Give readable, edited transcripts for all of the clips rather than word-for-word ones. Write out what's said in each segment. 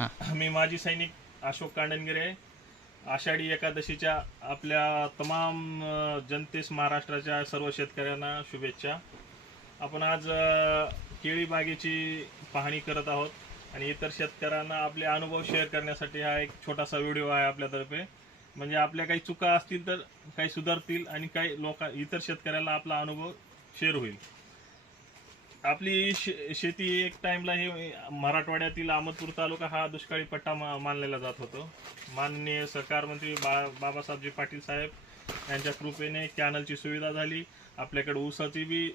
मी माजी सैनिक अशोक कांडणगिरे. आषाढी एकादशीच्या आपल्या तमाम जनतेस, महाराष्ट्राच्या सर्व शेतकऱ्यांना शुभेच्छा. आपण आज केळी बागेची पाहणी करत आहोत आणि इतर शेतकऱ्यांना आपले अनुभव शेअर करण्यासाठी हा एक छोटासा व्हिडिओ आहे आपल्यातर्फे. म्हणजे आपल्या काही चुका असतील तर काही सुधारतील आणि काही इतर शेतकऱ्याला आपला अनुभव शेअर होईल. आपली शेती एक टाइमला हे मराठवाड्यातील अहमदपूर तालुका हा दुष्काळी पट्टा मानलेला जात होतो. माननीय सहकार मंत्री बाबासाहेबजी पाटील साहेब यांच्या कृपेने कॅनलची सुविधा झाली. आपल्याकडे ऊसाची बी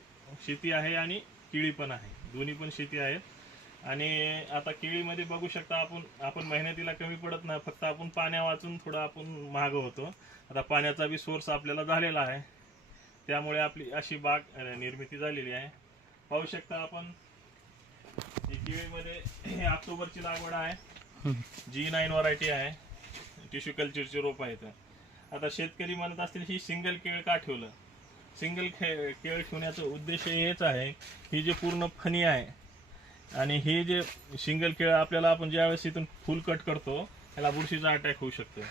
शेती आहे आणि केळी पण आहे, दोन्ही पण शेती आहेत. आणि आता केळीमध्ये बघू शकता आपण मेहनतीला कमी पडत नाही, फक्त आपण पाण्या वाचून थोडं आपण महाग होतो. आता पाण्याचा बी सोर्स आपल्याला झालेला आहे, त्यामुळे आपली अशी बाग निर्मिती झालेली आहे. पाहू शकता आपण केळीमध्ये हे ऑक्टोबरची लागवड आहे, G9 व्हरायटी आहे, टिश्यू कल्चरचे रोप आहेत. आता शेतकरी म्हणत असतील ही सिंगल केळ का ठेवलं. सिंगल केळ ठेवण्याचा उद्देश हेच आहे, ही जे पूर्ण फणी आहे आणि हे जे सिंगल केळ आपल्याला आपण ज्यावेळेस इथून फुल कट करतो त्याला बुरशीचा अटॅक होऊ शकतो.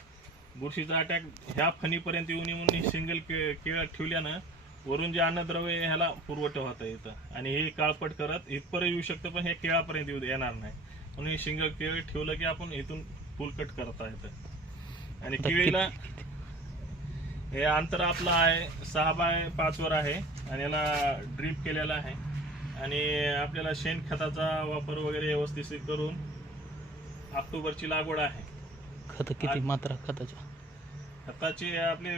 बुरशीचा अटॅक ह्या फणीपर्यंत येऊ नये म्हणून सिंगल केळ ठेवल्यानं वरून जे अन्नद्रव्य ह्याला पुरवठा होता येतं आणि हे काळपट करत इथपर्यंत येऊ शकतं, पण हे केळापर्यंत येणार नाही. म्हणून हे सिंगल केळ ठेवलं की आपण इथून फुल कट करता येतं. आणि केळीला हे अंतर आपलं आहे 6x5 वर आहे आणि याला ड्रीप केलेला आहे. आणि आपल्याला शेणखताचा वापर वगैरे व्यवस्थित करून ऑक्टोबरची लागवड आहे. खत किती मात्रा खताच्या? खताची आपले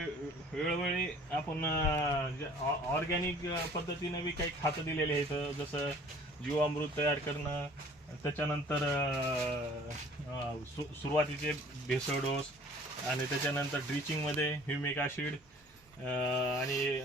वेळोवेळी आपण ऑर्गॅनिक पद्धतीने बी काही खातं दिलेले आहेत, जसं जीवामृत तयार करणं, त्याच्यानंतर सुरुवातीचे भेसळ डोस आणि त्याच्यानंतर ड्रिचिंगमध्ये ह्युमिक ॲसिड आणि